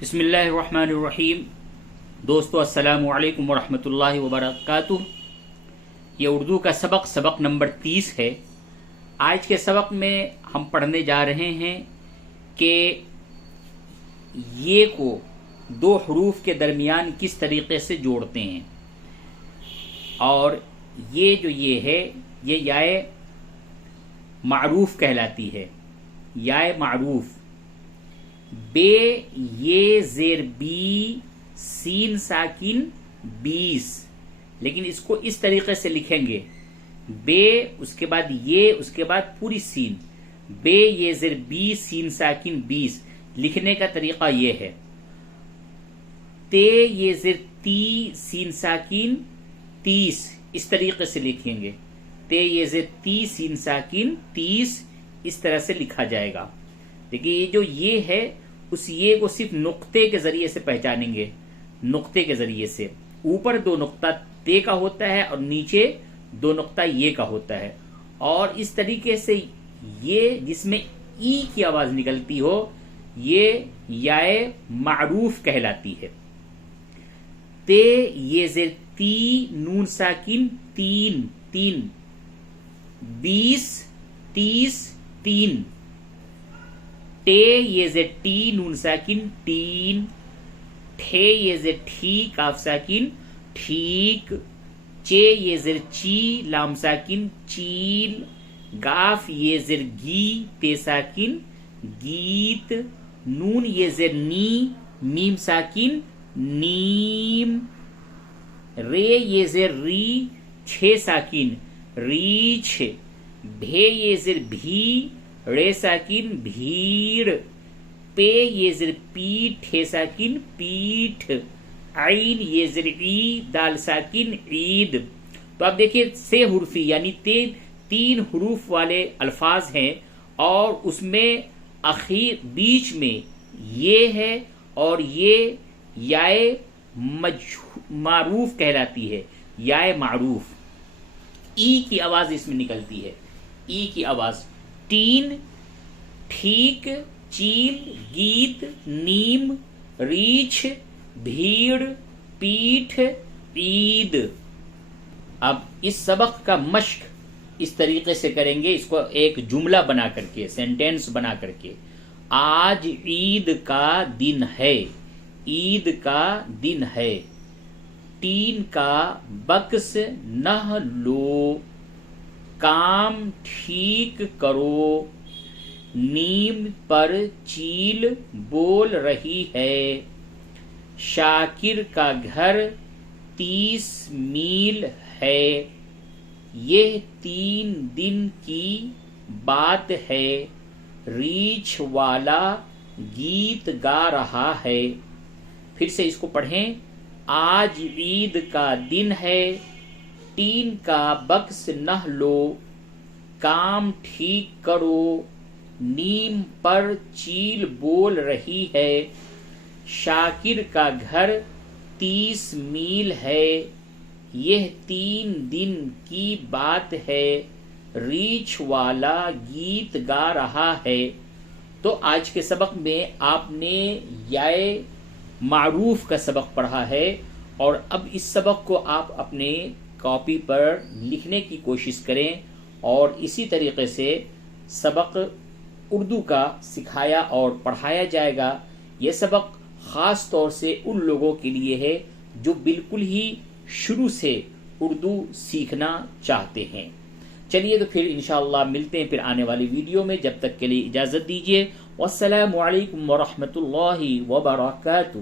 بسم اللہ الرحمن الرحیم۔ دوستو السلام علیکم ورحمۃ اللہ وبرکاتہ۔ یہ اردو کا سبق نمبر 30 ہے۔ آج کے سبق میں ہم پڑھنے جا رہے ہیں کہ یہ کو دو حروف کے درمیان کس طریقے سے جوڑتے ہیں، اور یہ جو یہ ہے یہ یائے معروف کہلاتی ہے۔ یائے معروف، بے یہ زیر بی سین ساکن 20، لیکن اس کو اس طریقے سے لکھیں گے، بے اس کے بعد یہ اس کے بعد پوری سین، بے یہ زیر بی سین ساکن 20۔ لکھنے کا طریقہ یہ ہے، تے یہ زیر تی سین ساکن 30، اس طریقے سے لکھیں گے، تے یہ زیر تی سین ساکن 30، اس طرح سے لکھا جائے گا۔ دیکھیے یہ جو یہ ہے اس یہ کو صرف نقطے کے ذریعے سے پہچانیں گے، نقطے کے ذریعے سے۔ اوپر دو نقطہ تے کا ہوتا ہے اور نیچے دو نقطہ یہ کا ہوتا ہے، اور اس طریقے سے یہ جس میں ای کی آواز نکلتی ہو یہ یائے معروف کہلاتی ہے۔ تے یہ زیر تی نون ساکن 3، 20 30 3۔ ٹے یہ زیر ٹی نون ساکن تین، ٹھے یہ زیر ٹھی کاف ساکن ٹھیک، چے یہ زیر چی لام ساکن چیل، گاف یہ زیر گی تے ساکن گیت، نون یہ زیر نی میم ساکن نیم، رے یہ زیر ری چھ ساکن ریچھ، بھے یہ زیر بھی رے ساکن بھیڑ، پے یہ زیر پی ٹھے ساکن پیٹھ، عین یہ زیر ای دال ساکن عید۔ تو اب دیکھیے سے حرفی یعنی تین حروف والے الفاظ ہیں، اور اس میں بیچ میں یہ ہے، اور یہ یائے معروف کہلاتی ہے، یائے معروف۔ ای کی آواز اس میں نکلتی ہے، ای کی آواز۔ تین، ٹھیک، چیل، گیت، نیم، ریچھ، بھیڑ، پیٹھ، عید۔ اب اس سبق کا مشق اس طریقے سے کریں گے، اس کو ایک جملہ بنا کر کے، سینٹینس بنا کر کے۔ آج عید کا دن ہے، عید کا دن ہے۔ تین کا بکس نہ لو، کام ٹھیک کرو، نیم پر چیل بول رہی ہے، شاکر کا گھر 30 میل ہے، یہ 3 دن کی بات ہے، ریچھ والا گیت گا رہا ہے۔ پھر سے اس کو پڑھیں، آج عید کا دن ہے، تین کا بکس نہ لو، کام ٹھیک کرو، نیم پر چیل بول رہی ہے، شاکر کا گھر 30 میل ہے، یہ 3 دن کی بات ہے، ریچھ والا گیت گا رہا ہے۔ تو آج کے سبق میں آپ نے یائے معروف کا سبق پڑھا ہے، اور اب اس سبق کو آپ اپنے کاپی پر لکھنے کی کوشش کریں، اور اسی طریقے سے سبق اردو کا سکھایا اور پڑھایا جائے گا۔ یہ سبق خاص طور سے ان لوگوں کے لیے ہے جو بالکل ہی شروع سے اردو سیکھنا چاہتے ہیں۔ چلیے تو پھر انشاءاللہ ملتے ہیں پھر آنے والی ویڈیو میں، جب تک کے لیے اجازت دیجیے۔ والسلام علیکم ورحمۃ اللہ وبرکاتہ۔